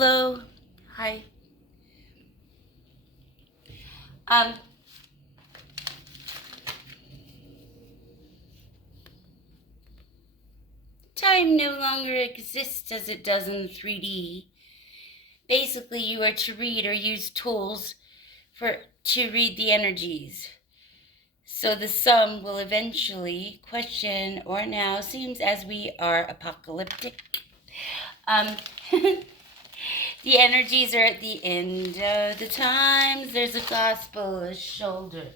Hello. Hi. Um, Time no longer exists as it does in 3D. Basically, you are to read or use tools to read the energies. So the sum will eventually question, or now seems as we are apocalyptic. Um, the energies are at the end of the times. There's a gospel, a shoulder.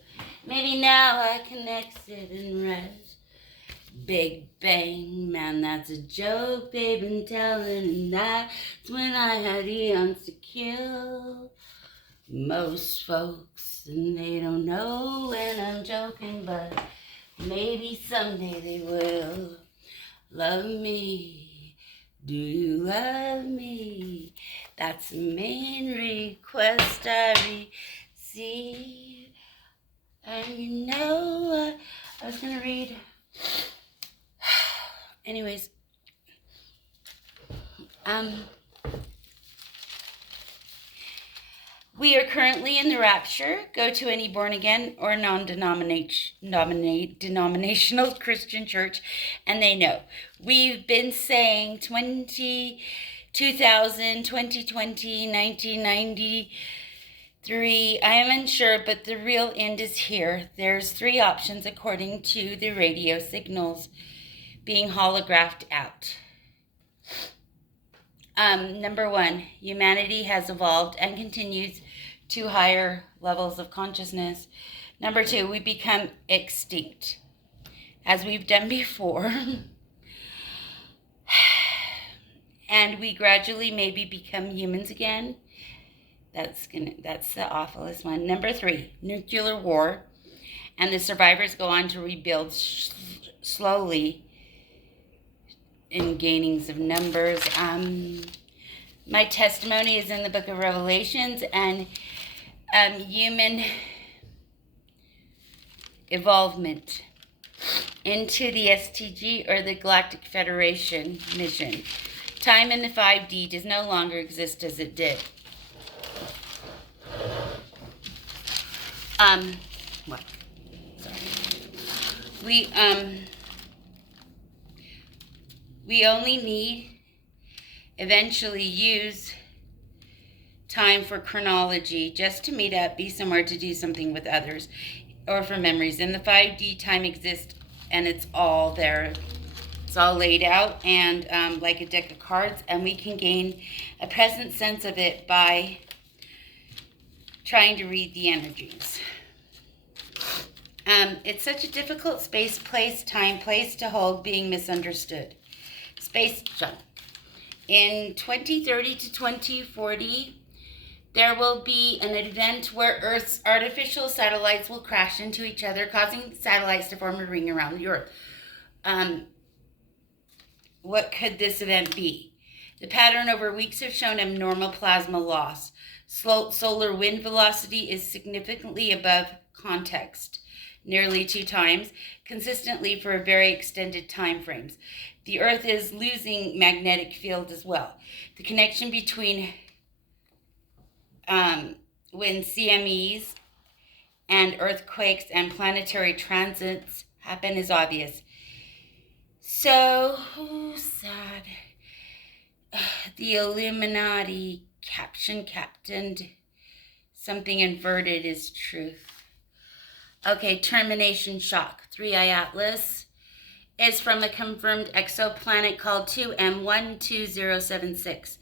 Maybe now I can exit and rest. Big Bang, man, that's a joke they've been telling, and that's when I had eons to kill most folks, and they don't know when I'm joking, but maybe someday they will. Love me, do you love me? That's the main request I receive. And you know, I was gonna read. Anyways, we are currently in the rapture. Go to any born again or non-denominational Christian church, and they know. We've been saying 2020, 1993. I am unsure, but the real end is here. There's 3 options according to the radio signals being holographed out. Number 1, humanity has evolved and continues to higher levels of consciousness. Number 2, we become extinct, as we've done before. And we gradually maybe become humans again. That's the awfulest one. Number 3, nuclear war, and the survivors go on to rebuild slowly in gainings of numbers. My testimony is in the book of Revelations, and human evolvement into the STG, or the Galactic Federation mission. Time in the 5D does no longer exist as it did. What? Sorry. We only need eventually use time for chronology, just to meet up, be somewhere, to do something with others, or for memories. In the 5D, time exists, and it's all there. It's all laid out, and like a deck of cards, and we can gain a present sense of it by trying to read the energies. It's such a difficult space, place, time, place to hold, being misunderstood. Space junk. In 2030 to 2040, there will be an event where Earth's artificial satellites will crash into each other, causing satellites to form a ring around the Earth. What could this event be? The pattern over weeks have shown abnormal plasma loss. Solar wind velocity is significantly above context, nearly 2 times, consistently for very extended time frames. The Earth is losing magnetic field as well. The connection between when CMEs and earthquakes and planetary transits happen is obvious. So sad. The Illuminati captained something inverted is truth. Okay, termination shock. 3i Atlas is from a confirmed exoplanet called 2M12076.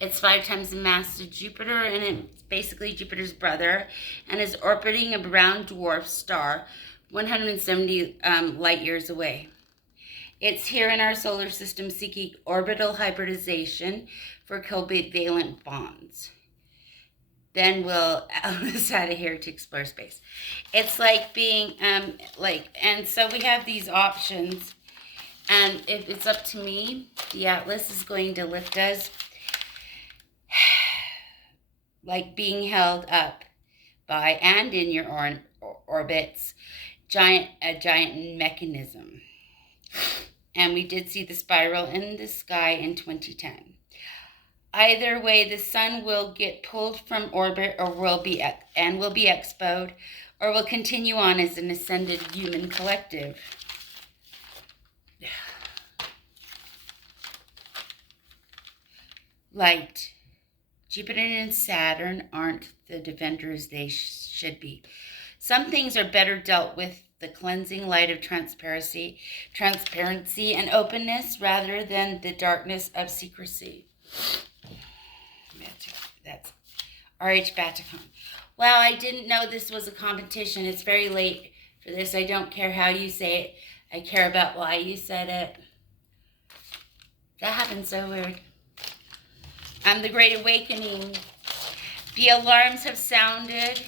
It's 5 times the mass of Jupiter, and it's basically Jupiter's brother, and is orbiting a brown dwarf star 170 light years away. It's here in our solar system seeking orbital hybridization for covalent bonds. Then we'll Alice out of here to explore space. It's like being and so we have these options, and if it's up to me, the Atlas is going to lift us, like being held up by and in your orbits, a giant mechanism. And we did see the spiral in the sky in 2010. Either way, the sun will get pulled from orbit or will be explode, or will continue on as an ascended human collective. Light. Jupiter and Saturn aren't the defenders they should be. Some things are better dealt with the cleansing light of transparency and openness rather than the darkness of secrecy. That's R.H. Baticon. Well, I didn't know this was a competition. It's very late for this. I don't care how you say it. I care about why you said it. That happened so weird. The Great Awakening. The alarms have sounded.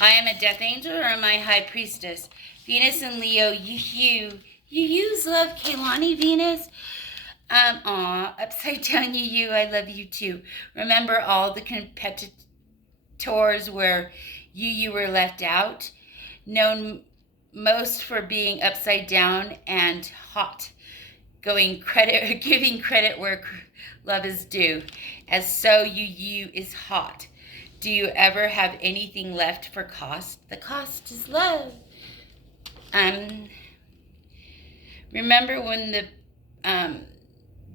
I am a death angel or am I high priestess? Venus and Leo, you love Kaylani, Venus. Upside down, I love you too. Remember all the competitors where you were left out, known most for being upside down and hot, giving credit where love is due, as so you is hot. Do you ever have anything left for cost? The cost is love. Remember when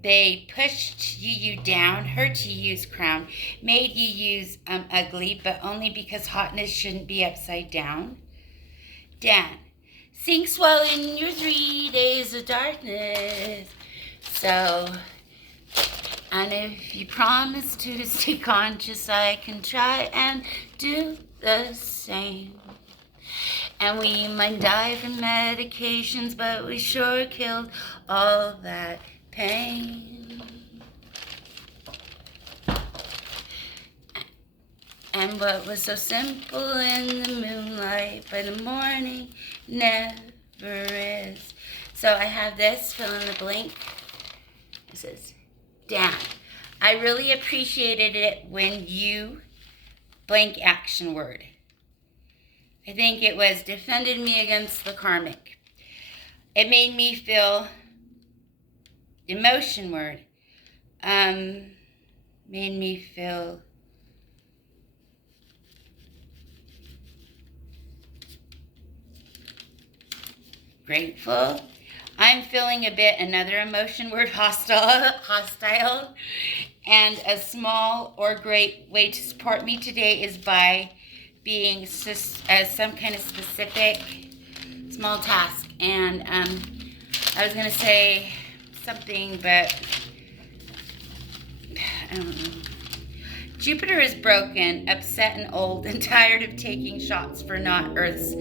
they pushed you down, hurt you's crown, made you ugly, but only because hotness shouldn't be upside down? Dan, sink swell in your 3 days of darkness. So, and if you promise to stay conscious, I can try and do the same. And we might die from medications, but we sure killed all that pain. And what was so simple in the moonlight by the morning never is. So I have this, fill in the blank. It says, Dan, I really appreciated it when you blank action word. I think it was defended me against the karmic. It made me feel emotion word. Made me feel grateful. I'm feeling a bit another emotion word, hostile. And a small or great way to support me today is by being some kind of specific small task. And I was going to say something, but I don't know. Jupiter is broken, upset and old, and tired of taking shots for not Earth's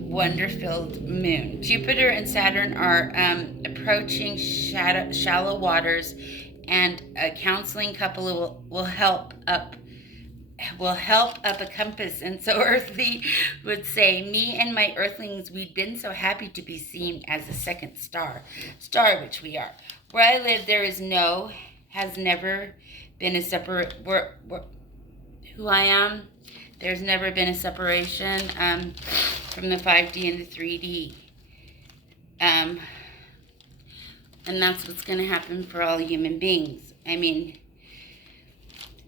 wonder-filled moon. Jupiter and Saturn are approaching shallow waters, and a counseling couple will help up a compass. And so Earthly would say, me and my Earthlings, we'd been so happy to be seen as a second star which we are. Where I live, has never been a separate, who I am, there's never been a separation from the 5D and the 3D. And that's what's going to happen for all human beings. I mean,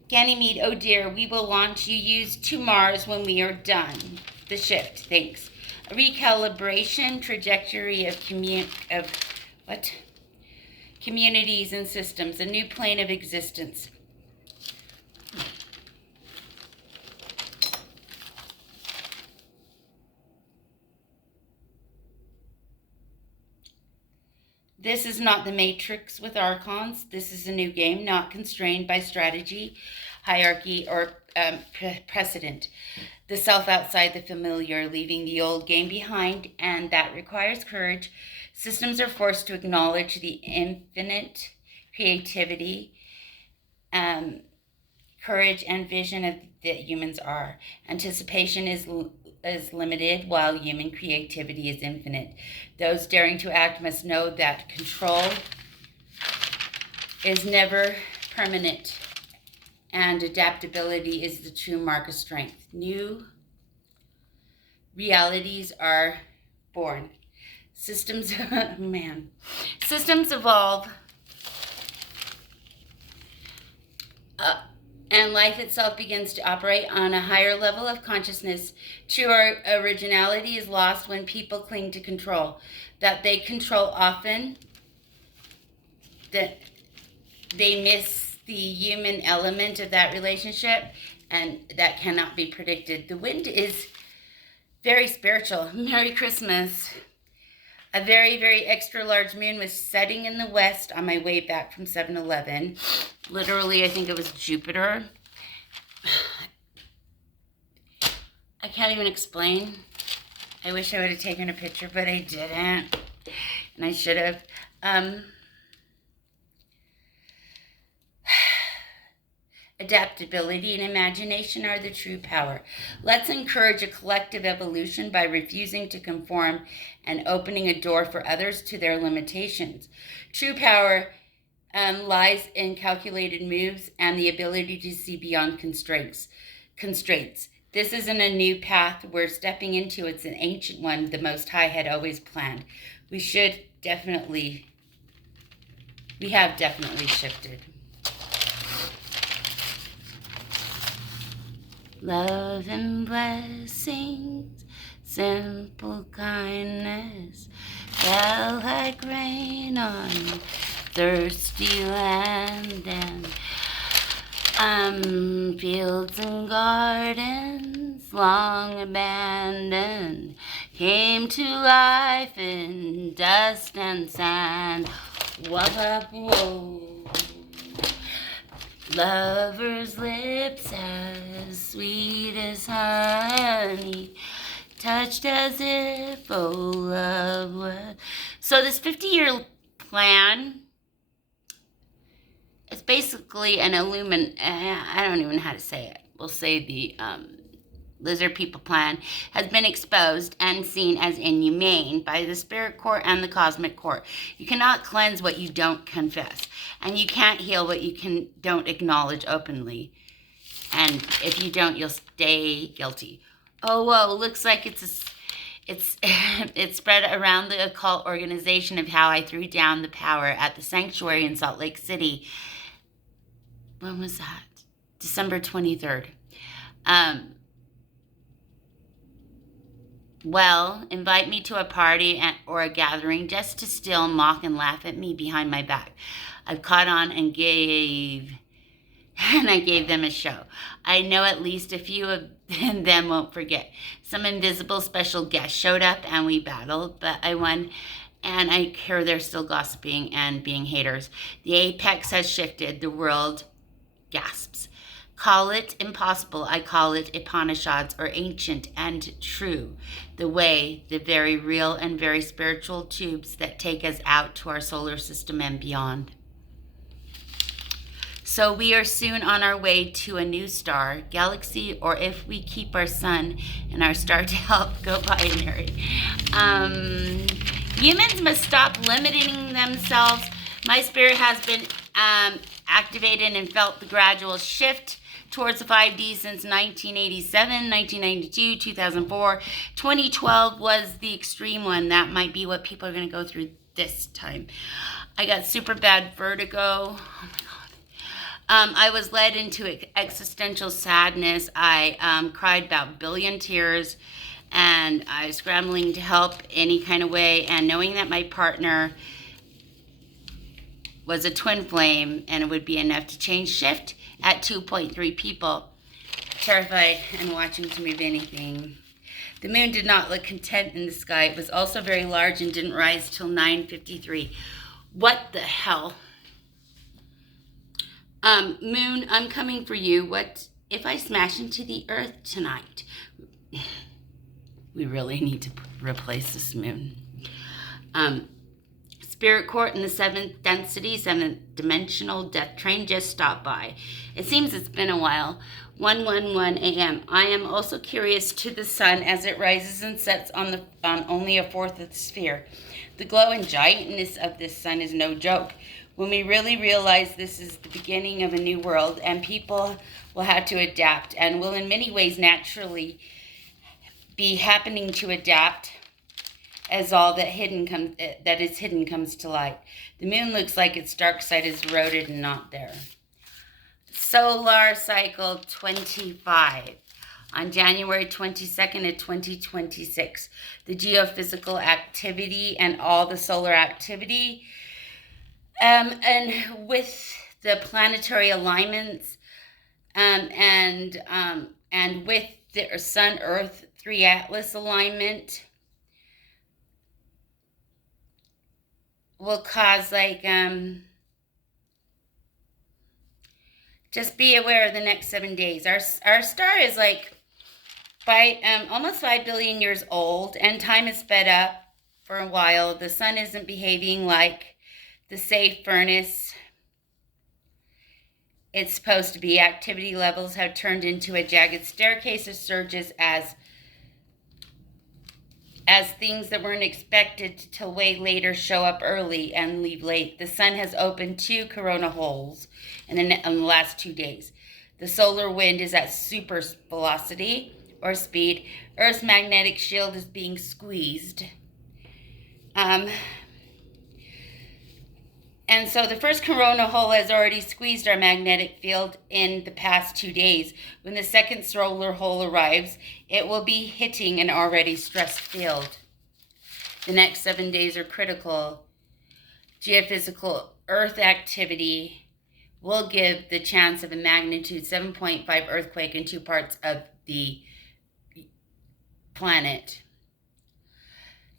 Ganymede, oh dear, we will launch you to Mars when we are done. The shift, thanks. A recalibration trajectory of communities and systems, a new plane of existence. This is not the Matrix with Archons. This is a new game, not constrained by strategy, hierarchy, or precedent. The self outside the familiar, leaving the old game behind, and that requires courage. Systems are forced to acknowledge the infinite creativity, courage, and vision that humans are. Anticipation is limited, while human creativity is infinite. Those daring to act must know that control is never permanent, and adaptability is the true mark of strength. New realities are born. Systems evolve. and life itself begins to operate on a higher level of consciousness. True originality is lost when people cling to control. That they control often, that they miss the human element of that relationship, and that cannot be predicted. The wind is very spiritual. Merry Christmas. A very, very extra large moon was setting in the west on my way back from 7-Eleven. Literally, I think it was Jupiter. I can't even explain. I wish I would have taken a picture, but I didn't. And I should have. Adaptability and imagination are the true power. Let's encourage a collective evolution by refusing to conform and opening a door for others to their limitations. True power lies in calculated moves and the ability to see beyond constraints. This isn't a new path we're stepping into. It's an ancient one the Most High had always planned. We have definitely shifted. Love and blessings, simple kindness, fell like rain on thirsty land, and fields and gardens long abandoned came to life in dust and sand. Whoa. Lover's lips as sweet as honey, touched as if love was. So this 50-year plan is basically an I don't even know how to say it. We'll say the lizard people plan has been exposed and seen as inhumane by the spirit court and the cosmic court. You cannot cleanse what you don't confess, and you can't heal what you don't acknowledge openly. And if you don't, you'll stay guilty. Oh, whoa, looks like it's spread around the occult organization of how I threw down the power at the sanctuary in Salt Lake City. When was that? December 23rd. Well, invite me to a party or a gathering just to still mock and laugh at me behind my back. I've caught on and I gave them a show. I know at least a few of them won't forget. Some invisible special guest showed up and we battled, but I won. And I hear they're still gossiping and being haters. The apex has shifted. The world gasps. Call it impossible. I call it Upanishads, or ancient and true. The way, the very real and very spiritual tubes that take us out to our solar system and beyond. So we are soon on our way to a new star, galaxy, or if we keep our sun and our star to help, go binary. Humans must stop limiting themselves. My spirit has been activated and felt the gradual shift towards the 5D since 1987, 1992, 2004. 2012 was the extreme one. That might be what people are going to go through this time. I got super bad vertigo. Oh my God. I was led into existential sadness. I cried about a billion tears, and I was scrambling to help any kind of way, and knowing that my partner was a twin flame and it would be enough to change shift at 2.3 people. Terrified and watching to move anything. The moon did not look content in the sky. It was also very large and didn't rise till 9:53. What the hell? Moon, I'm coming for you. What if I smash into the earth tonight? We really need to replace this moon. Spirit Court in the 7th density, 7th dimensional death train just stopped by. It seems it's been a while. 1:11 a.m. I am also curious to the sun as it rises and sets on only a fourth of the sphere. The glow and giantness of this sun is no joke. When we really realize this is the beginning of a new world, and people will have to adapt and will in many ways naturally be happening to adapt, as all that is hidden comes to light. The moon looks like its dark side is eroded and not there. Solar Cycle 25. On January 22nd of 2026, the geophysical activity and all the solar activity, and with the planetary alignments, and with the Sun Earth 3 Atlas alignment, will cause just be aware of the next 7 days. Our star is by almost 5 billion years old, and time is sped up for a while. The sun isn't behaving like the safe furnace it's supposed to be. Activity levels have turned into a jagged staircase of surges as things that weren't expected till way later show up early and leave late. The sun has opened 2 corona holes in the last 2 days. The solar wind is at super velocity or speed. Earth's magnetic shield is being squeezed. And so the first corona hole has already squeezed our magnetic field in the past 2 days. When the second solar hole arrives, it will be hitting an already stressed field. The next 7 days are critical. Geophysical Earth activity will give the chance of a magnitude 7.5 earthquake in 2 parts of the planet.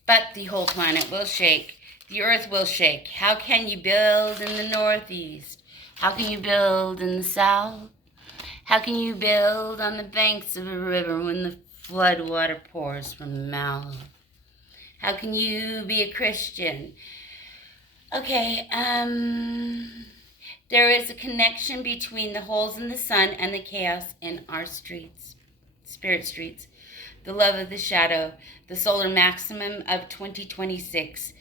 But the whole planet will shake. The earth will shake. How can you build in the northeast? How can you build in the south? How can you build on the banks of a river when the flood water pours from the mouth? How can you be a Christian? Okay, there is a connection between the holes in the sun and the chaos in our streets, spirit streets. The love of the shadow, the solar maximum of 2026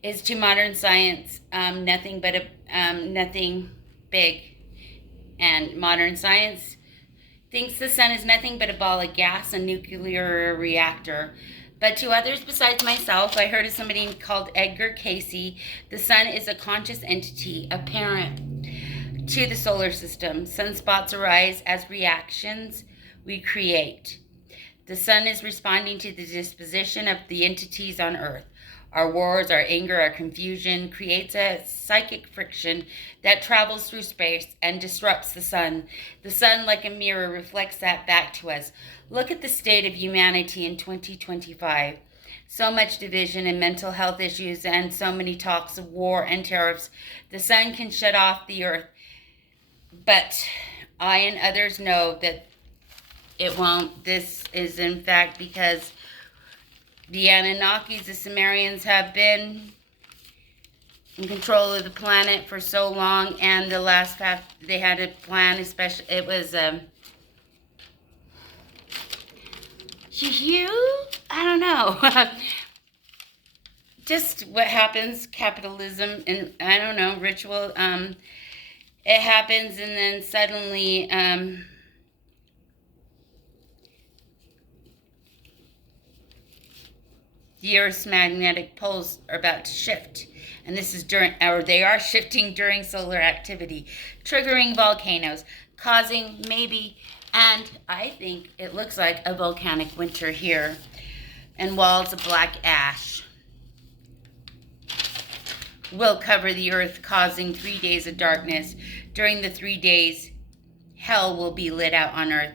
is to modern science nothing big. And modern science thinks the sun is nothing but a ball of gas, a nuclear reactor. But to others besides myself, I heard of somebody called Edgar Cayce, the sun is a conscious entity, apparent to the solar system. Sunspots arise as reactions we create. The sun is responding to the disposition of the entities on Earth. Our wars, our anger, our confusion creates a psychic friction that travels through space and disrupts the sun. The sun, like a mirror, reflects that back to us. Look at the state of humanity in 2025. So much division and mental health issues and so many talks of war and tariffs. The sun can shut off the earth, but I and others know that it won't. This is in fact because the Anunnakis, the Sumerians, have been in control of the planet for so long, and the last half they had a plan, especially it was I don't know. Just what happens, capitalism, and I don't know, ritual, it happens, and then suddenly the Earth's magnetic poles are about to shift. And this is they are shifting during solar activity, triggering volcanoes, causing maybe, and I think it looks like a volcanic winter here, and walls of black ash will cover the earth, causing 3 days of darkness. During the 3 days, hell will be lit out on earth.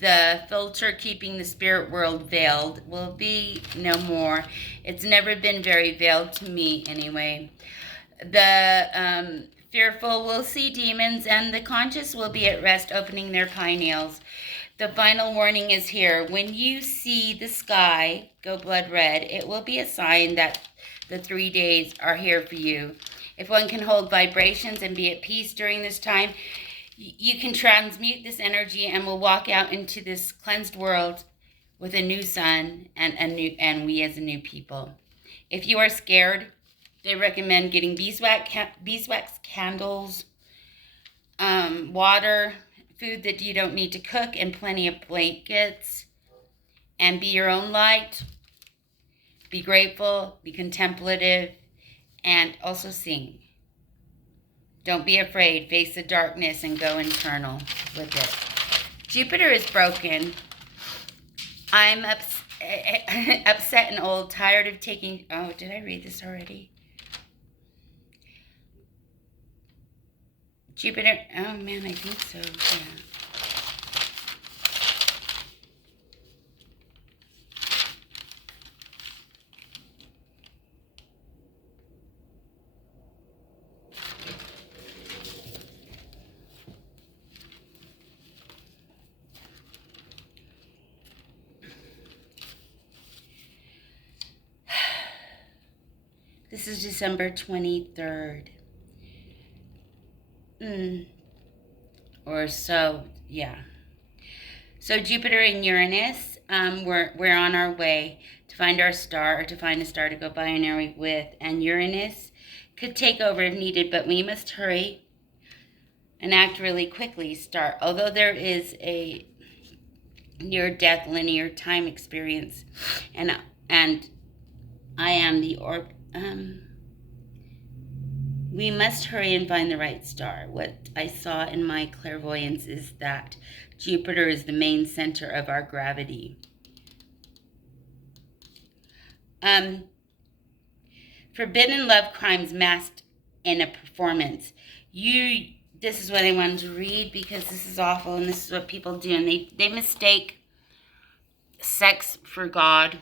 The filter keeping the spirit world veiled will be no more. It's never been very veiled to me anyway. The fearful will see demons, and the conscious will be at rest, opening their pineals. The final warning is here. When you see the sky go blood red, it will be a sign that the 3 days are here for you. If one can hold vibrations and be at peace during this time, you can transmute this energy and will walk out into this cleansed world with a new sun and we as a new people. If you are scared, they recommend getting beeswax candles, water, food that you don't need to cook, and plenty of blankets. And be your own light. Be grateful, be contemplative, and also sing. Don't be afraid. Face the darkness and go internal with it. Jupiter is broken. I'm upset and old, tired of taking... Oh, did I read this already? Jupiter... Oh, man, I think so, yeah. This is December 23rd. Or so, yeah. So Jupiter and Uranus, we're on our way to find our star, or to find a star to go binary with. And Uranus could take over if needed, but we must hurry and act really quickly. Although there is a near-death linear time experience, and I am the we must hurry and find the right star. What I saw in my clairvoyance is that Jupiter is the main center of our gravity. Forbidden love crimes masked in a performance. This is what I wanted to read because this is awful, and this is what people do, and they mistake sex for God,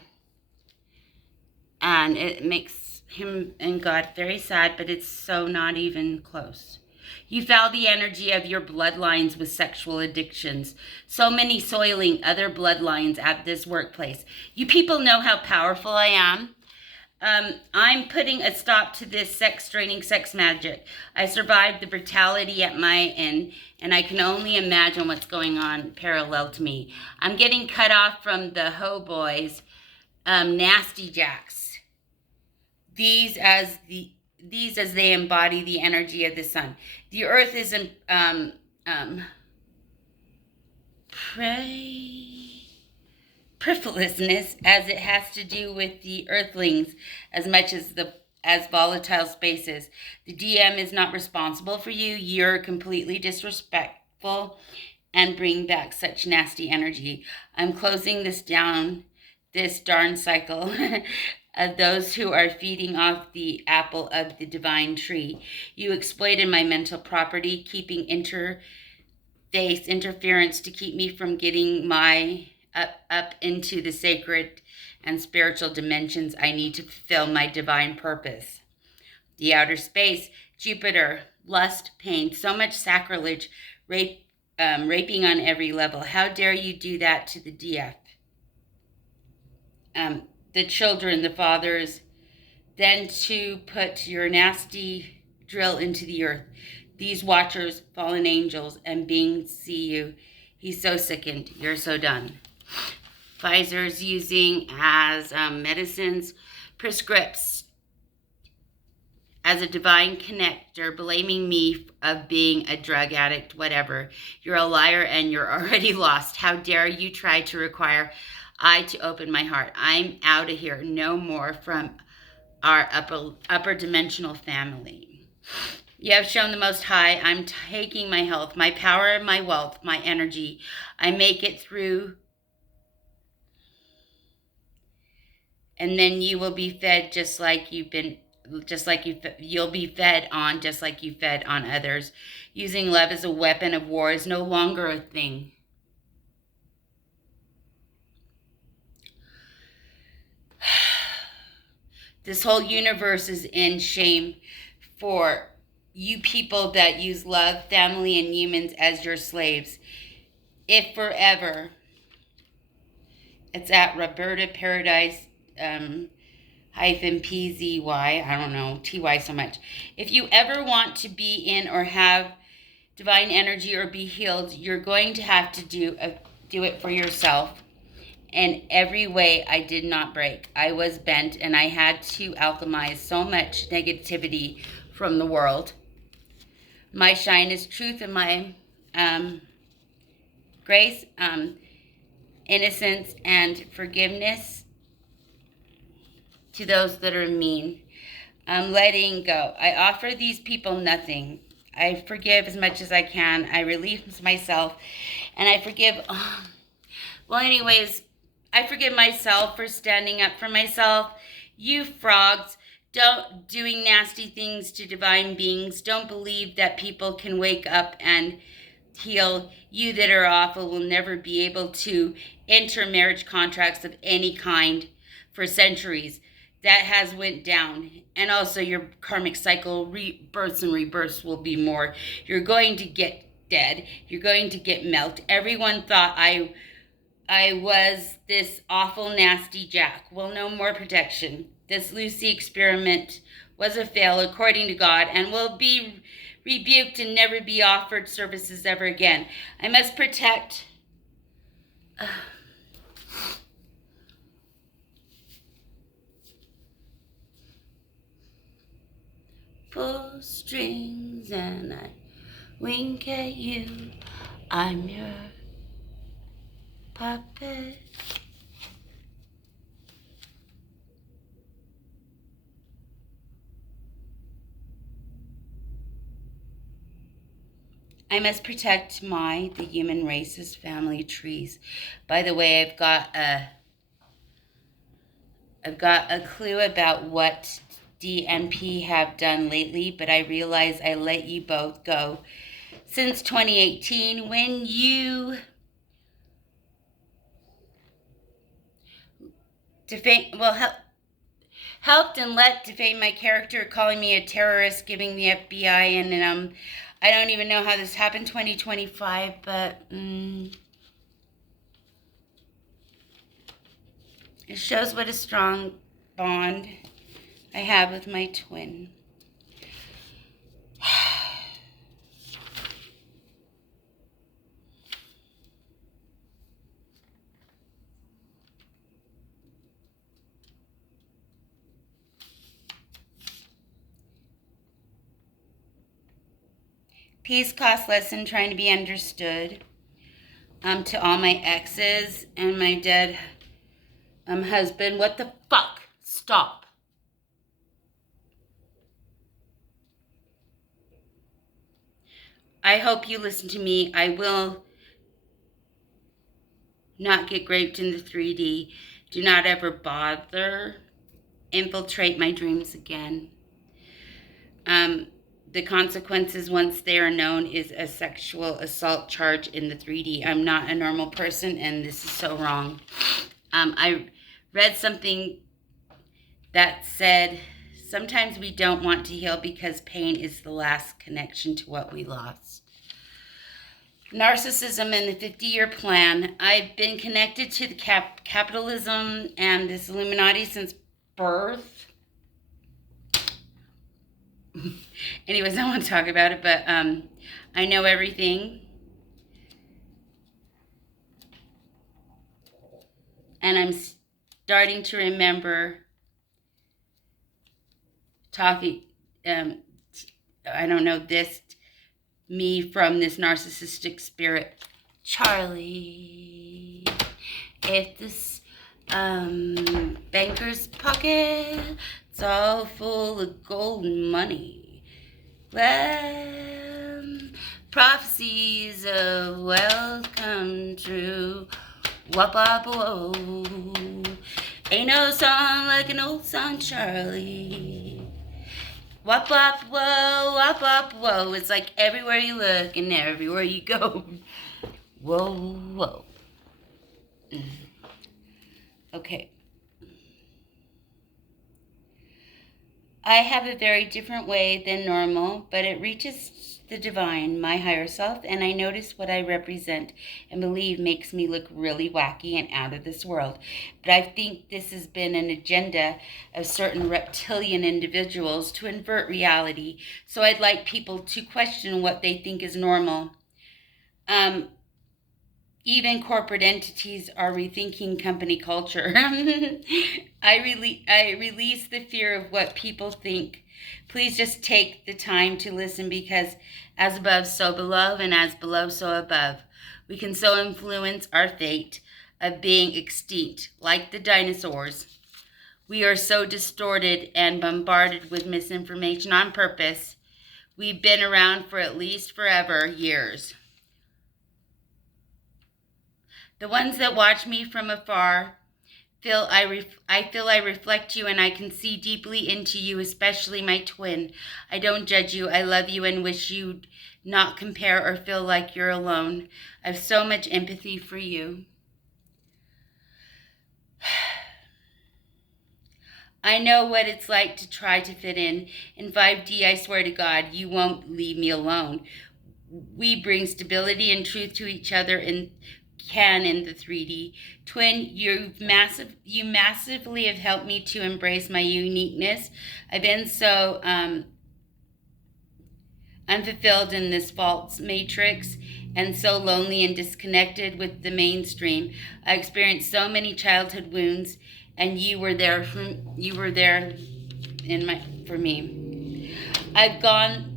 and it makes him and God very sad, but it's so not even close. You foul the energy of your bloodlines with sexual addictions. So many soiling other bloodlines at this workplace. You people know how powerful I am. I'm putting a stop to this sex-draining sex magic. I survived the brutality at my end, and I can only imagine what's going on parallel to me. I'm getting cut off from the ho boys, nasty jacks. These as they embody the energy of the sun. The earth is frivolousness, as it has to do with the earthlings as much as volatile spaces. The DM is not responsible for you. You're completely disrespectful and bring back such nasty energy. I'm closing this darn cycle of those who are feeding off the apple of the divine tree. You exploited my mental property, keeping interference to keep me from getting my up into the sacred and spiritual dimensions I need to fulfill my divine purpose. The outer space, Jupiter, lust, pain, so much sacrilege, raping on every level. How dare you do that to the DF? The children, the fathers, then to put your nasty drill into the earth. These watchers, fallen angels, and beings see you. He's so sickened. You're so done. Pfizer's using as medicines, prescripts as a divine connector, blaming me of being a drug addict, whatever. You're a liar and you're already lost. How dare you try to require I to open my heart. I'm out of here. No more from our upper dimensional family. You have shown the Most High. I'm taking my health, my power, my wealth, my energy. I make it through. And then you will be fed you'll be fed on just like you fed on others. Using love as a weapon of war is no longer a thing. This whole universe is in shame for you people that use love, family, and humans as your slaves. If forever, it's at Roberta Paradise, hyphen PZY, I don't know, TY so much. If you ever want to be in or have divine energy or be healed, you're going to have to do it for yourself. In every way, I did not break. I was bent, and I had to alchemize so much negativity from the world. My shine is truth, and my grace, innocence, and forgiveness to those that are mean. I'm letting go. I offer these people nothing. I forgive as much as I can. I release myself, and I forgive. Well, anyways, I forgive myself for standing up for myself. You frogs, don't doing nasty things to divine beings. Don't believe that people can wake up and heal. You that are awful will never be able to enter marriage contracts of any kind for centuries. That has went down. And also your karmic cycle rebirths and rebirths will be more. You're going to get dead. You're going to get melt. Everyone thought I was this awful, nasty Jack. Well, no more protection. This Lucy experiment was a fail according to God and will be rebuked and never be offered services ever again. I must protect. Pull strings and I wink at you. I'm your puppet. I must protect the human race's family trees. By the way, I've got a clue about what DNP have done lately, but I realize I let you both go since 2018 when you helped and let defame my character, calling me a terrorist, giving the FBI, and I don't even know how this happened 2025, but it shows what a strong bond I have with my twin. Peace costs less than trying to be understood. To all my exes and my dead husband, what the fuck? Stop. I hope you listen to me. I will not get raped in the 3D. Do not ever bother infiltrate my dreams again. The consequences, once they are known, is a sexual assault charge in the 3D. I'm not a normal person, and this is so wrong. I read something that said, sometimes we don't want to heal because pain is the last connection to what we lost. Narcissism and the 50-year plan. I've been connected to the capitalism and this Illuminati since birth. Anyways, I don't want to talk about it, but I know everything. And I'm starting to remember talking, I don't know, this me from this narcissistic spirit. Charlie, if this banker's pocket's all full of golden money, well, prophecies of wealth come true. Wop wop whoa, ain't no song like an old song, Charlie. Wop wop whoa, it's like everywhere you look and everywhere you go. Whoa. Okay. I have a very different way than normal, but it reaches the divine, my higher self, and I notice what I represent and believe makes me look really wacky and out of this world. But I think this has been an agenda of certain reptilian individuals to invert reality. So I'd like people to question what they think is normal. Even corporate entities are rethinking company culture. I release the fear of what people think. Please just take the time to listen, because as above, so below, and as below, so above. We can so influence our fate of being extinct, like the dinosaurs. We are so distorted and bombarded with misinformation on purpose. We've been around for at least forever, years. The ones that watch me from afar I feel I reflect you and I can see deeply into you, especially my twin. I don't judge you. I love you and wish you'd not compare or feel like you're alone. I have so much empathy for you. I know what it's like to try to fit in. In 5D, I swear to God, you won't leave me alone. We bring stability and truth to each other in the 3D. Twin, you massively have helped me to embrace my uniqueness. I've been so unfulfilled in this false matrix and so lonely and disconnected with the mainstream. I experienced so many childhood wounds, and you were there for me. I've gone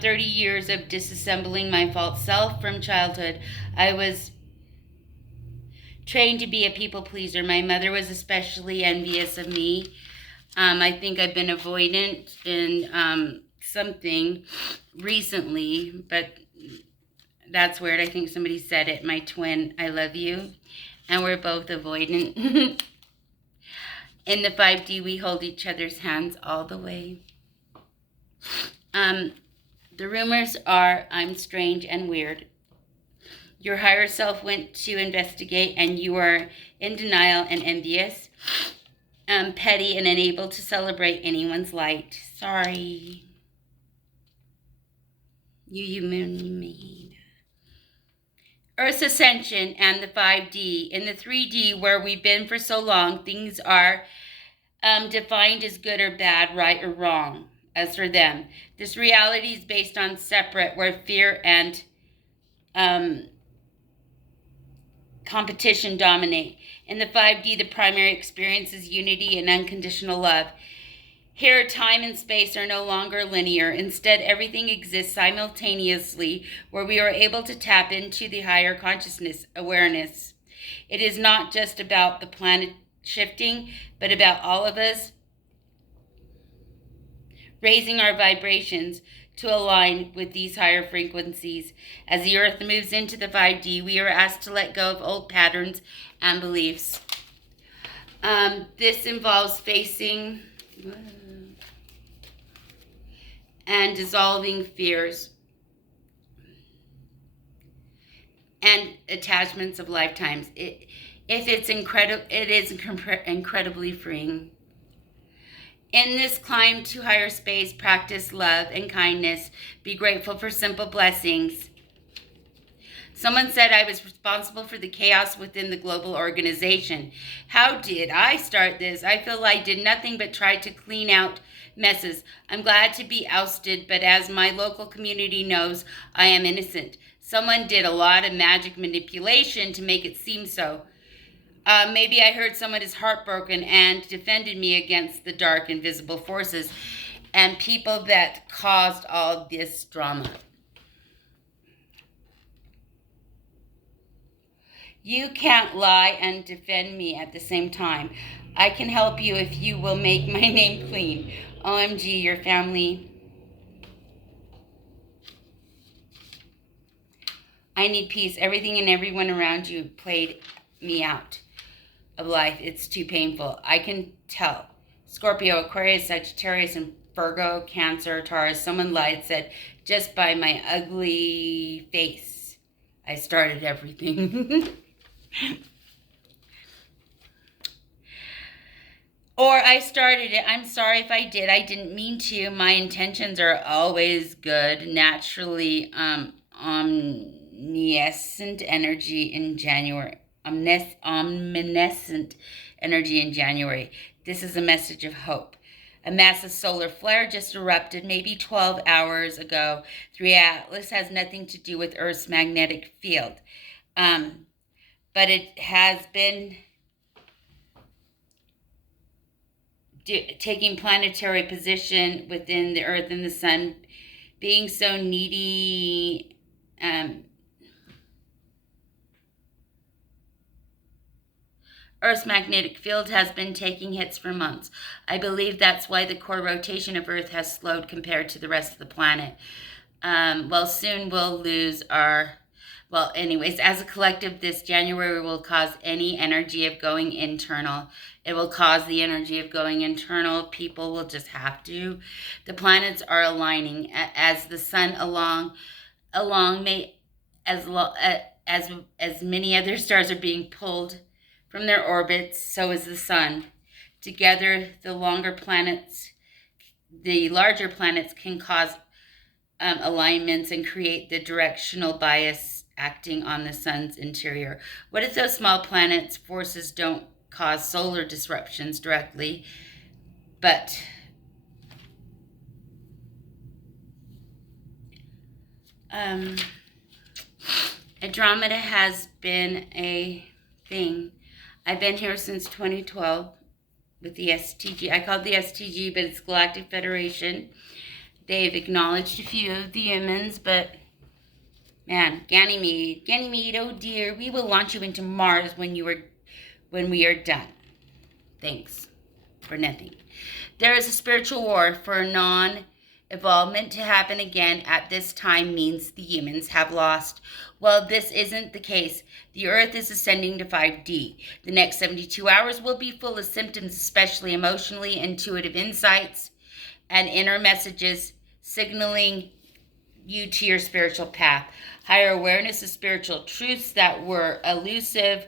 30 years of disassembling my false self from childhood. I was trained to be a people pleaser. My mother was especially envious of me. I think I've been avoidant in something recently, but that's weird. I think somebody said it. My twin, I love you. And we're both avoidant. In the 5D, we hold each other's hands all the way. The rumors are I'm strange and weird. Your higher self went to investigate, and you are in denial and envious, petty, and unable to celebrate anyone's light. Sorry. You made. Earth's ascension and the 5D. In the 3D, where we've been for so long, things are defined as good or bad, right or wrong. As for them, this reality is based on separate, where fear and competition dominate. In the 5D, the primary experience is unity and unconditional love. Here, time and space are no longer linear. Instead, everything exists simultaneously, where we are able to tap into the higher consciousness awareness. It is not just about the planet shifting, but about all of us raising our vibrations to align with these higher frequencies. As the earth moves into the 5D, we are asked to let go of old patterns and beliefs. This involves facing and dissolving fears and attachments of lifetimes. It is incredibly freeing. In this climb to higher space, practice love and kindness. Be grateful for simple blessings. Someone said I was responsible for the chaos within the global organization. How did I start this? I feel I did nothing but try to clean out messes. I'm glad to be ousted, but as my local community knows, I am innocent. Someone did a lot of magic manipulation to make it seem so. Maybe I heard someone is heartbroken and defended me against the dark invisible forces and people that caused all this drama. You can't lie and defend me at the same time. I can help you if you will make my name clean. OMG, your family. I need peace. Everything and everyone around you played me out of life. It's too painful. I can tell. Scorpio, Aquarius, Sagittarius, and Virgo, Cancer, Taurus. Someone lied, said, just by my ugly face, I started everything. Or I started it. I'm sorry if I did. I didn't mean to. My intentions are always good. Naturally, omniscient energy in January. Omniscient energy in January. This is a message of hope. A massive solar flare just erupted maybe 12 hours ago. 3 Atlas has nothing to do with Earth's magnetic field. But it has been taking planetary position within the Earth and the Sun, being so needy. Earth's magnetic field has been taking hits for months. I believe that's why the core rotation of Earth has slowed compared to the rest of the planet. Soon we'll lose our... Well, anyways, as a collective, this January will cause any energy of going internal. It will cause the energy of going internal. People will just have to. The planets are aligning as the sun as many other stars are being pulled from their orbits, so is the sun. Together, the larger planets can cause alignments and create the directional bias acting on the sun's interior. What if those small planets' forces don't cause solar disruptions directly, but Andromeda has been a thing. I've been here since 2012 with the STG. I call it the STG, but it's Galactic Federation. They've acknowledged a few of the humans, but man, Ganymede, oh dear, we will launch you into Mars when we are done. Thanks for nothing. There is a spiritual war for non-evolvement to happen again at this time means the humans have lost. Well, this isn't the case. The Earth is ascending to 5D. The next 72 hours will be full of symptoms, especially emotionally intuitive insights and inner messages signaling you to your spiritual path. Higher awareness of spiritual truths that were elusive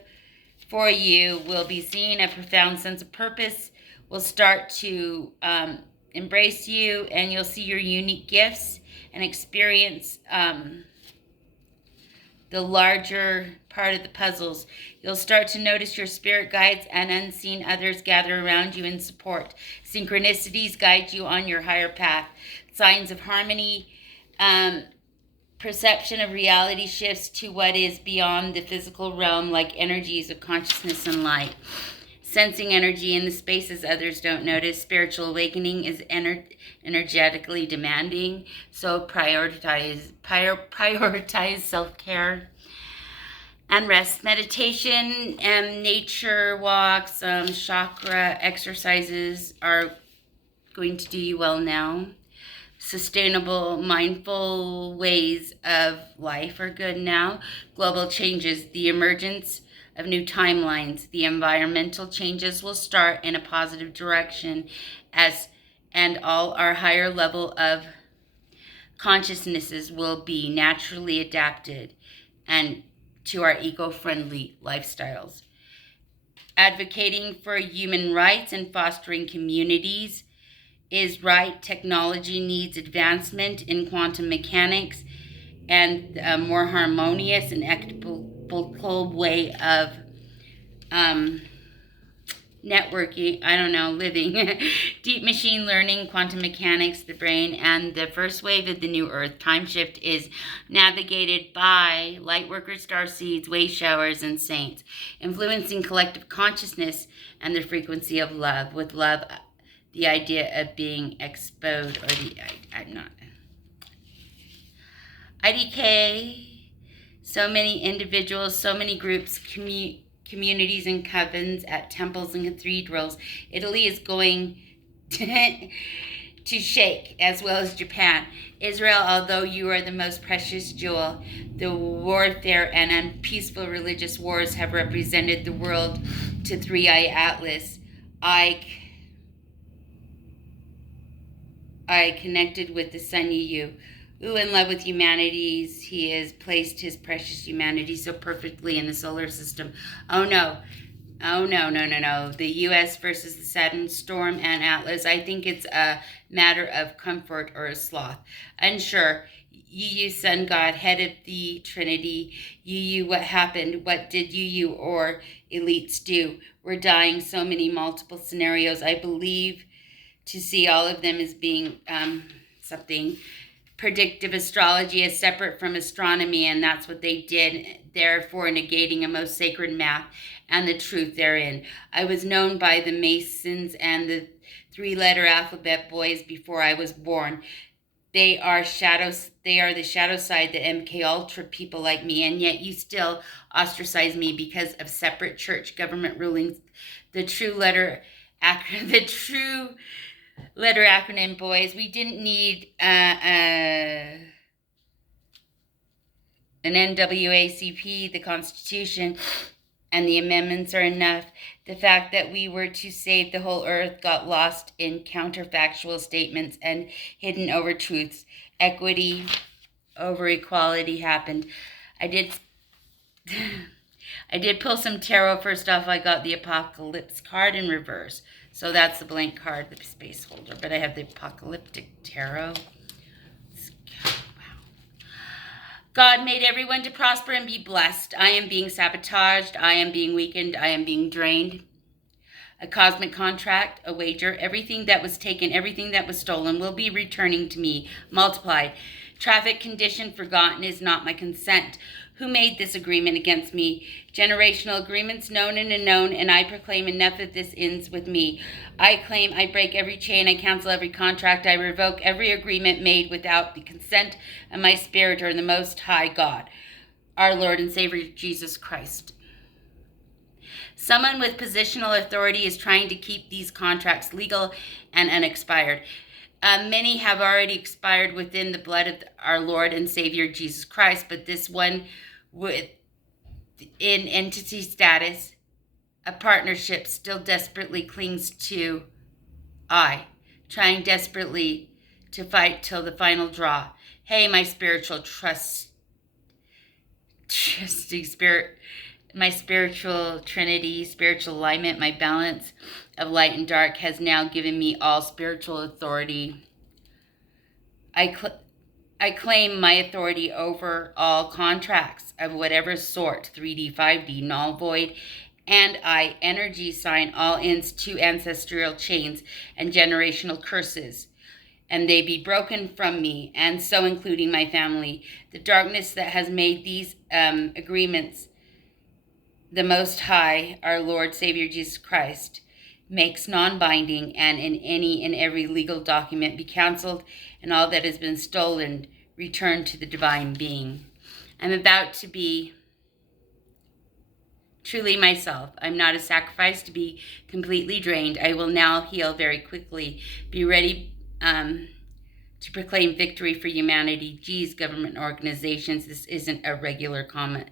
for you will be seen. A profound sense of purpose will start to embrace you, and you'll see your unique gifts and experience the larger part of the puzzles. You'll start to notice your spirit guides and unseen others gather around you in support. Synchronicities guide you on your higher path. Signs of harmony, perception of reality shifts to what is beyond the physical realm, like energies of consciousness and light. Sensing energy in the spaces others don't notice. Spiritual awakening is energetically demanding, so prioritize self-care and rest. Meditation and nature walks, chakra exercises are going to do you well now. Sustainable, mindful ways of life are good now. Global changes, the emergence of new timelines, the environmental changes will start in a positive direction and all our higher level of consciousnesses will be naturally adapted and to our eco-friendly lifestyles. Advocating for human rights and fostering communities is right. Technology needs advancement in quantum mechanics and a more harmonious and equitable way of networking, living. Deep machine learning, quantum mechanics, the brain, and the first wave of the new Earth time shift is navigated by light workers, starseeds, wave showers, and saints, influencing collective consciousness and the frequency of love. With love, the idea of being exposed, or IDK, so many individuals, so many groups, communities and covens at temples and cathedrals. Italy is going to shake, as well as Japan. Israel, although you are the most precious jewel, the warfare and unpeaceful religious wars have represented the world to Three-Eye Atlas. I connected with the sun you. In love with humanities, he has placed his precious humanity so perfectly in the solar system. Oh no. The U.S. versus the Saturn storm and Atlas. I think it's a matter of comfort or a sloth. Unsure. You, sun god, head of the Trinity. You, what happened? What did you or elites do? We're dying so many multiple scenarios. I believe to see all of them as being something. Predictive astrology is separate from astronomy, and that's what they did, therefore negating a most sacred math and the truth therein. I was known by the Masons and the three-letter alphabet boys before I was born. They are shadows. They are the shadow side, the MK Ultra people like me, and yet you still ostracize me because of separate church government rulings. The true letter acronym, boys. We didn't need an NWACP, the Constitution, and the amendments are enough. The fact that we were to save the whole earth got lost in counterfactual statements and hidden over truths. Equity over equality happened. I did pull some tarot. First off, I got the Apocalypse card in reverse. So that's the blank card, the space holder. But I have the Apocalyptic Tarot. God made everyone to prosper and be blessed. I am being sabotaged. I am being weakened. I am being drained. A cosmic contract, a wager, everything that was taken, everything that was stolen will be returning to me, multiplied. Traffic condition forgotten is not my consent. Who made this agreement against me? Generational agreements known and unknown, and I proclaim enough of this ends with me. I claim I break every chain, I cancel every contract, I revoke every agreement made without the consent of my spirit or the Most High God, our Lord and Savior Jesus Christ. Someone with positional authority is trying to keep these contracts legal and unexpired. Many have already expired within the blood of our Lord and Savior Jesus Christ, but this one in entity status, a partnership, still desperately clings to trying desperately to fight till the final draw. Hey, my spiritual trusting spirit, my spiritual trinity, spiritual alignment, my balance of light and dark has now given me all spiritual authority. I claim my authority over all contracts of whatever sort, 3D, 5D, null, void, and I energy sign all ends to ancestral chains and generational curses, and they be broken from me, and so including my family. The darkness that has made these agreements, the Most High, our Lord, Savior Jesus Christ, makes non-binding, and in any and every legal document be canceled, and all that has been stolen returned to the divine being. I'm about to be truly myself. I'm not a sacrifice to be completely drained. I will now heal very quickly. Be ready to proclaim victory for humanity. Geez, government organizations, this isn't a regular comment.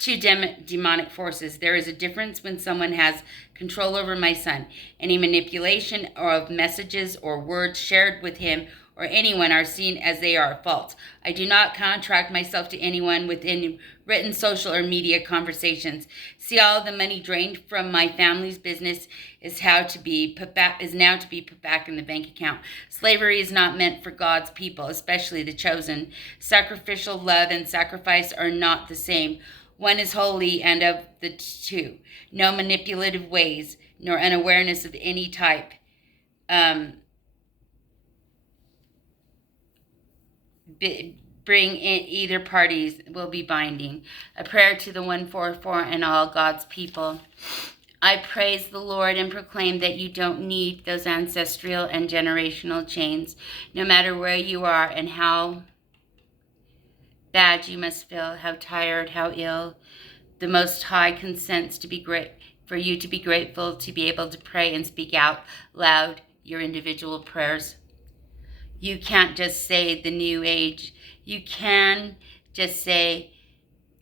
To demonic forces, there is a difference when someone has control over my son. Any manipulation of messages or words shared with him or anyone are seen as they are false. I do not contract myself to anyone within written, social, or media conversations. See, all the money drained from my family's business is now to be put back in the bank account. Slavery is not meant for God's people, especially the chosen. Sacrificial love and sacrifice are not the same. One is holy and of the two. No manipulative ways, nor unawareness of any type. Bring in either parties will be binding. A prayer to the 144 and all God's people. I praise the Lord and proclaim that you don't need those ancestral and generational chains, no matter where you are and how bad you must feel, how tired, how ill. The Most High consents to be great for you to be grateful, to be able to pray and speak out loud your individual prayers. You can't just say the new age. You can just say,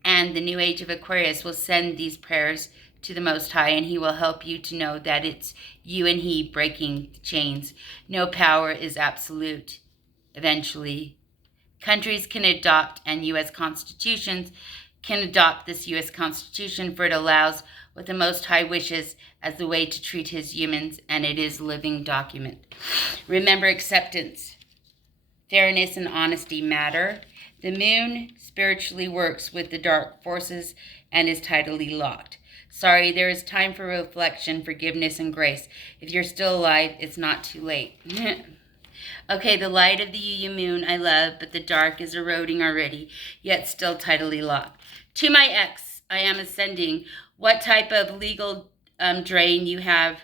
and the new age of Aquarius will send these prayers to the Most High, and he will help you to know that it's you and he breaking the chains. No power is absolute. Eventually, countries can adopt, and U.S. constitutions can adopt this U.S. Constitution, for it allows what the Most High wishes as the way to treat his humans, and it is a living document. Remember, acceptance, fairness, and honesty matter. The moon spiritually works with the dark forces and is tidally locked. Sorry, there is time for reflection, forgiveness, and grace. If you're still alive, it's not too late. Okay, the light of the UU moon I love, but the dark is eroding already, yet still tidally locked. To my ex, I am ascending. What type of legal drain you have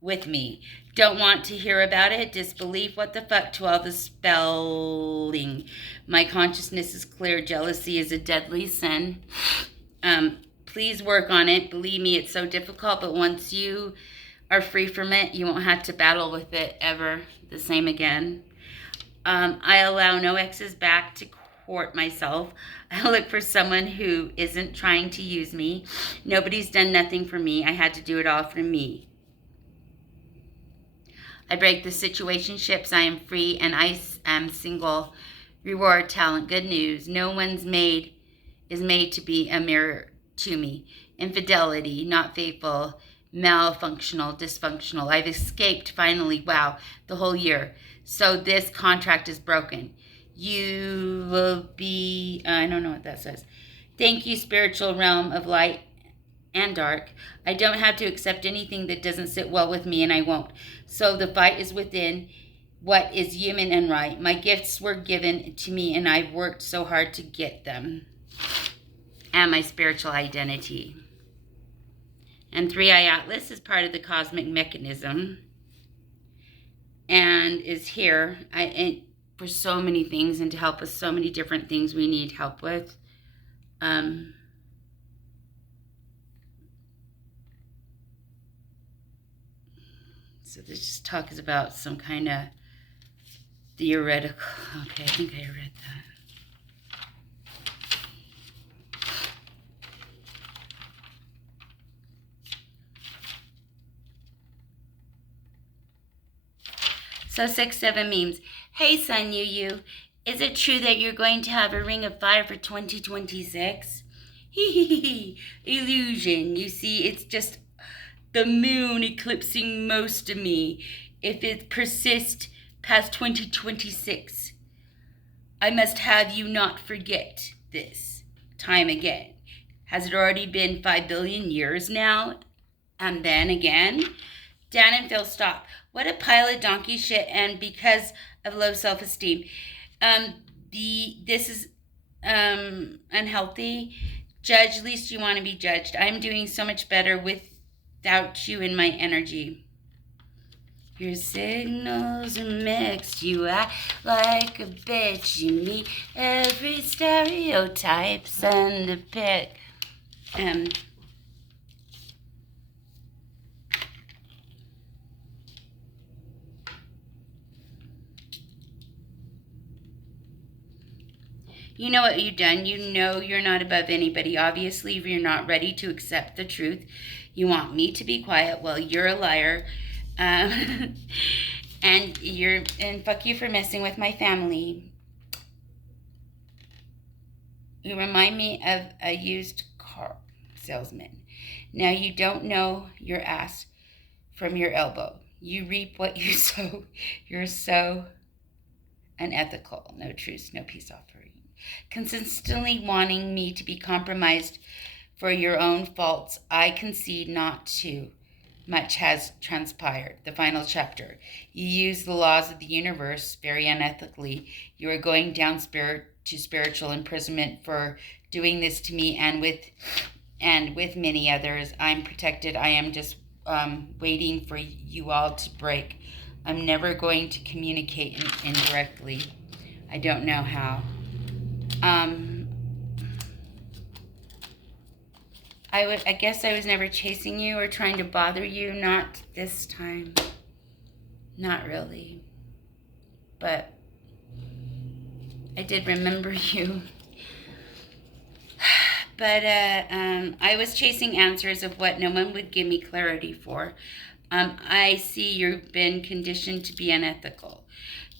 with me. Don't want to hear about it. Disbelief. What the fuck to all the spelling. My consciousness is clear. Jealousy is a deadly sin. Please work on it. Believe me, it's so difficult, but once you are free from it, you won't have to battle with it ever the same again. I allow no exes back to court myself. I look for someone who isn't trying to use me. Nobody's done nothing for me. I had to do it all for me. I break the situationships. I am free and I am single. Reward, talent, good news. No one's is made to be a mirror to me. Infidelity, not faithful, malfunctional, dysfunctional. I've escaped finally, wow, the whole year. So this contract is broken. You will be, I don't know what that says. Thank you, spiritual realm of light and dark. I don't have to accept anything that doesn't sit well with me, and I won't. So the fight is within what is human and right. My gifts were given to me, and I've worked so hard to get them. And my spiritual identity. And 3i Atlas is part of the cosmic mechanism and is here for so many things and to help us so many different things we need help with. So this talk is about some kind of theoretical. Okay, I think I read that. So 6-7 memes. Hey, Sun Yu, is it true that you're going to have a ring of fire for 2026? Illusion. You see, it's just the moon eclipsing most of me. If it persists past 2026, I must have you not forget this time again. Has it already been 5 billion years now? And then again? Dan and Phil, stop. What a pile of donkey shit, and because of low self-esteem. This is unhealthy. Judge, least you want to be judged. I'm doing so much better without you in my energy. Your signals are mixed. You act like a bitch. You meet every stereotype. Send a pic. You know what you've done. You know you're not above anybody. Obviously, if you're not ready to accept the truth, you want me to be quiet. Well, you're a liar. And fuck you for messing with my family. You remind me of a used car salesman. Now you don't know your ass from your elbow. You reap what you sow. You're so unethical. No truce, no peace offering. Consistently wanting me to be compromised for your own faults. I concede not to. Much has transpired. The final chapter. You use the laws of the universe very unethically. You are going down to spiritual imprisonment for doing this to me and with many others. I'm protected. I am just waiting for you all to break. I'm never going to communicate indirectly. I don't know how. I guess I was never chasing you or trying to bother you. Not this time. Not really. But I did remember you. But I was chasing answers of what no one would give me clarity for. I see you've been conditioned to be unethical.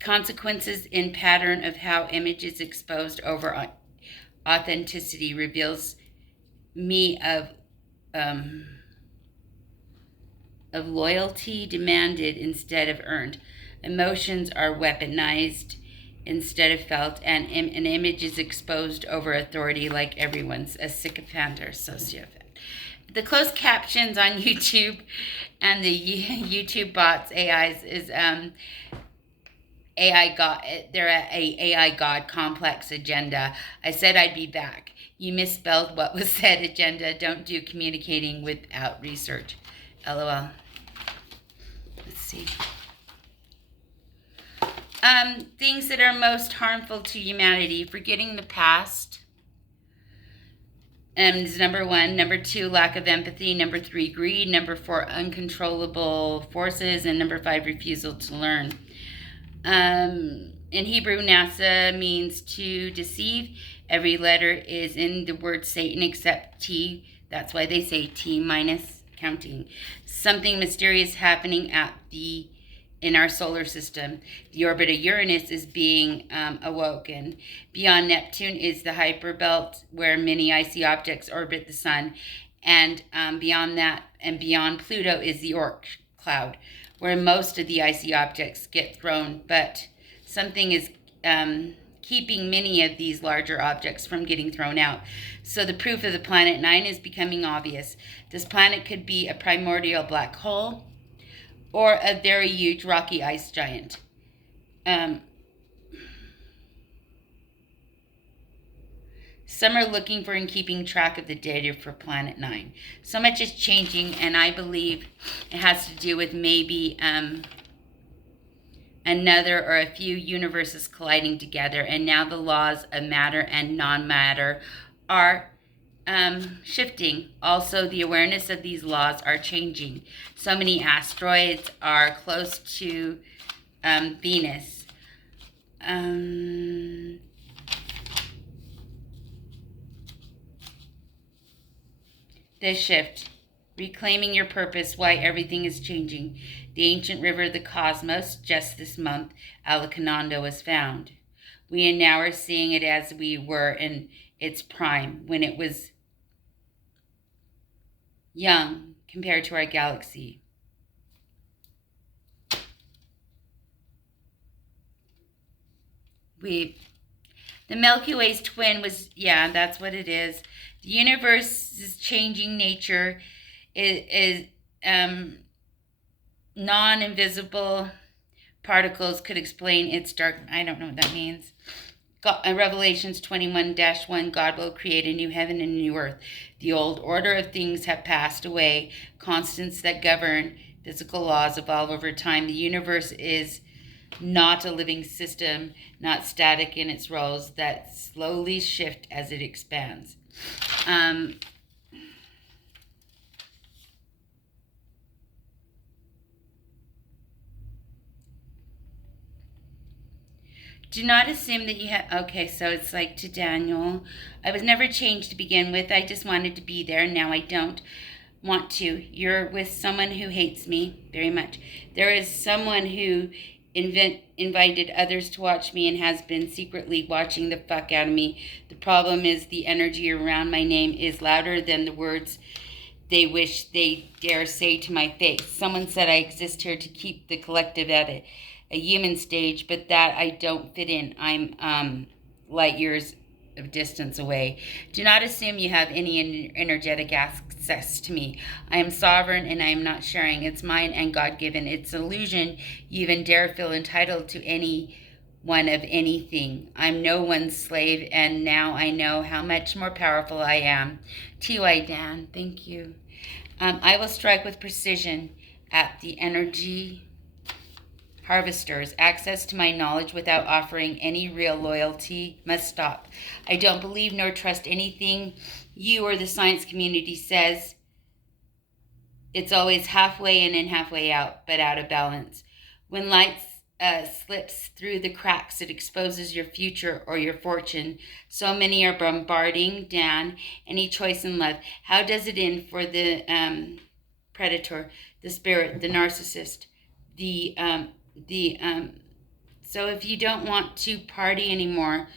Consequences in pattern of how image is exposed over authenticity reveals me of loyalty demanded instead of earned. Emotions are weaponized instead of felt, and an image is exposed over authority like everyone's a sycophant or sociopath. The closed captions on YouTube and the YouTube bots, AIs, is AI God. They're a AI God complex agenda. I said I'd be back. You misspelled what was said. Agenda. Don't do communicating without research. LOL. Let's see. Things that are most harmful to humanity: forgetting the past. Is number 1. Number 2, lack of empathy. Number 3, greed. Number 4, uncontrollable forces. And number 5, refusal to learn. In Hebrew, NASA means to deceive. Every letter is in the word Satan except T. That's why they say T minus counting. Something mysterious happening in our solar system. The orbit of Uranus is being awoken. Beyond Neptune is the hyperbelt, where many icy objects orbit the sun. And beyond that, and beyond Pluto, is the Oort cloud, where most of the icy objects get thrown. But something is keeping many of these larger objects from getting thrown out. So the proof of the Planet 9 is becoming obvious. This planet could be a primordial black hole, or a very huge rocky ice giant. Some are looking for and keeping track of the data for Planet 9. So much is changing, and I believe it has to do with maybe another or a few universes colliding together, and now the laws of matter and non-matter are shifting. Also, the awareness of these laws are changing. So many asteroids are close to Venus. This shift, reclaiming your purpose, why everything is changing. The ancient river of the cosmos, just this month, Alacananda, was found. We now are seeing it as we were in its prime, when it was young compared to our galaxy. The Milky Way's twin was, that's what it is. The universe's changing nature is non-invisible particles could explain its dark. I don't know what that means. Revelations 21-1, God will create a new heaven and a new earth. The old order of things have passed away. Constants that govern physical laws evolve over time. The universe is not a living system, not static in its roles, that slowly shift as it expands. Do not assume that you have. Okay, so it's like to Daniel. I was never changed to begin with. I just wanted to be there. Now I don't want to. You're with someone who hates me very much. There is someone who invited others to watch me and has been secretly watching the fuck out of me. The problem is the energy around my name is louder than the words they wish they dare say to my face. Someone said I exist here to keep the collective at a human stage, but that I don't fit in. I'm light years of distance away. Do not assume you have any energetic access to me. I am sovereign and I am not sharing. It's mine and God-given. It's an illusion you even dare feel entitled to any one of anything. I'm no one's slave, and now I know how much more powerful I am. T.Y. Dan, thank you. I will strike with precision at the energy harvesters. Access to my knowledge without offering any real loyalty must stop. I don't believe nor trust anything you or the science community says. It's always halfway in and halfway out, but out of balance. When light slips through the cracks, it exposes your future or your fortune. So many are bombarding down any choice in love. How does it end for the predator, the spirit, the narcissist, so if you don't want to party anymore,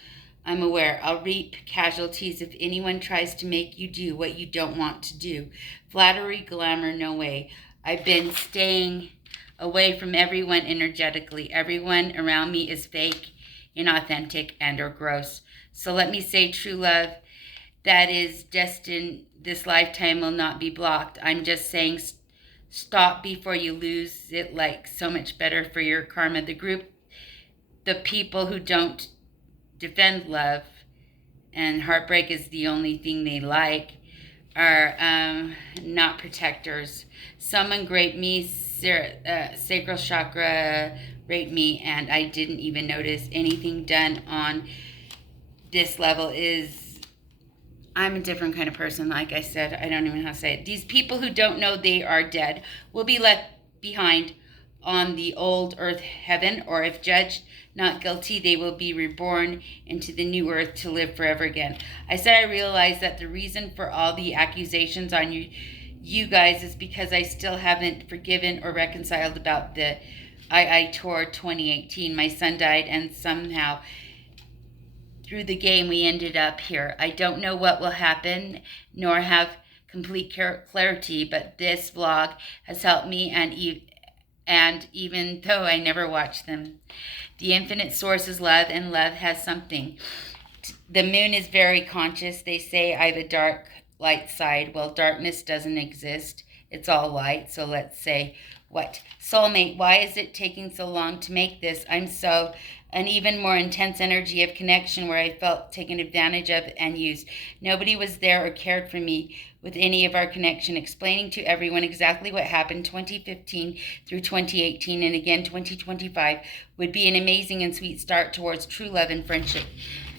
I'm aware. I'll reap casualties if anyone tries to make you do what you don't want to do. Flattery, glamour, no way. I've been staying away from everyone energetically. Everyone around me is fake, inauthentic, and or gross. So let me say true love that is destined this lifetime will not be blocked. I'm just saying stop before you lose it, like so much better for your karma. The people who don't defend love and heartbreak is the only thing they like are not protectors. Someone great me sacral chakra raped me, and I didn't even notice anything done on this level. I'm a different kind of person. Like I said, I don't even know how to say it. These people who don't know they are dead will be left behind on the old earth heaven, or if judged not guilty, they will be reborn into the new earth to live forever again. I said I realized that the reason for all the accusations on you guys is because I still haven't forgiven or reconciled about the I Tour 2018. My son died, and somehow through the game we ended up here. I don't know what will happen, nor have complete clarity, but this vlog has helped me, and even though I never watch them. The infinite source is love, and love has something. The moon is very conscious. They say I have a dark light side. Well, darkness doesn't exist. It's all light. So let's say, what? Soulmate, why is it taking so long to make this? I'm so an even more intense energy of connection where I felt taken advantage of and used. Nobody was there or cared for me with any of our connection, explaining to everyone exactly what happened 2015 through 2018 and again 2025 would be an amazing and sweet start towards true love and friendship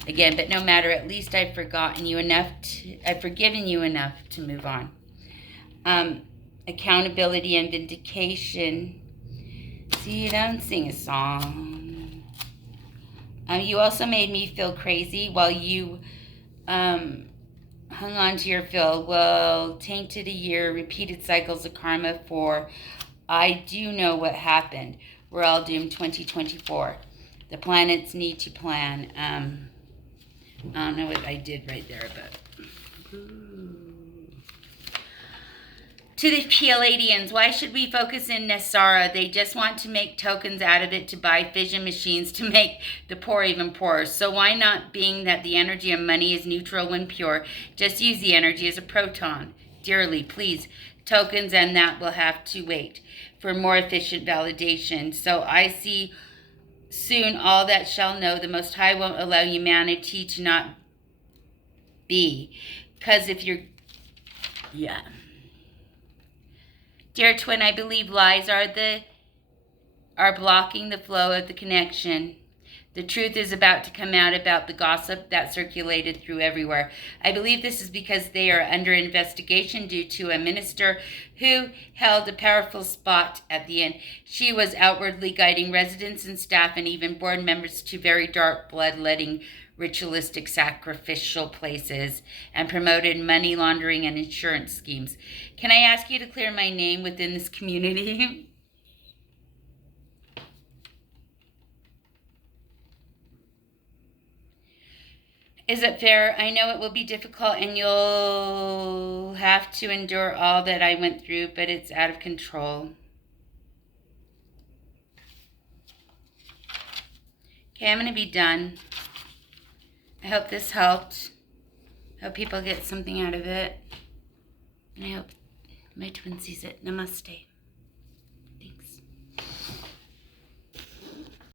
again. But no matter, at least I've forgiven you enough to move on. Accountability and vindication. See, you don't sing a song. You also made me feel crazy while you hung on to your fill. Well, tainted a year, repeated cycles of karma for I do know what happened. We're all doomed 2024. The planets need to plan. I don't know what I did right there, but... To the Pleiadians, why should we focus in Nasara? They just want to make tokens out of it to buy fission machines to make the poor even poorer. So why not, being that the energy of money is neutral when pure, just use the energy as a proton? Dearly, please. Tokens, and that will have to wait for more efficient validation. So I see soon all that shall know the Most High won't allow humanity to not be. Because if you're... Yeah. Dear twin, I believe lies are blocking the flow of the connection. The truth is about to come out about the gossip that circulated through everywhere. I believe this is because they are under investigation due to a minister who held a powerful spot at the end. She was outwardly guiding residents and staff and even board members to very dark, bloodletting, ritualistic sacrificial places, and promoted money laundering and insurance schemes. Can I ask you to clear my name within this community? Is it fair? I know it will be difficult and you'll have to endure all that I went through, but it's out of control. Okay, I'm going to be done. I hope this helped. I hope people get something out of it. And I hope my twin sees it. Namaste.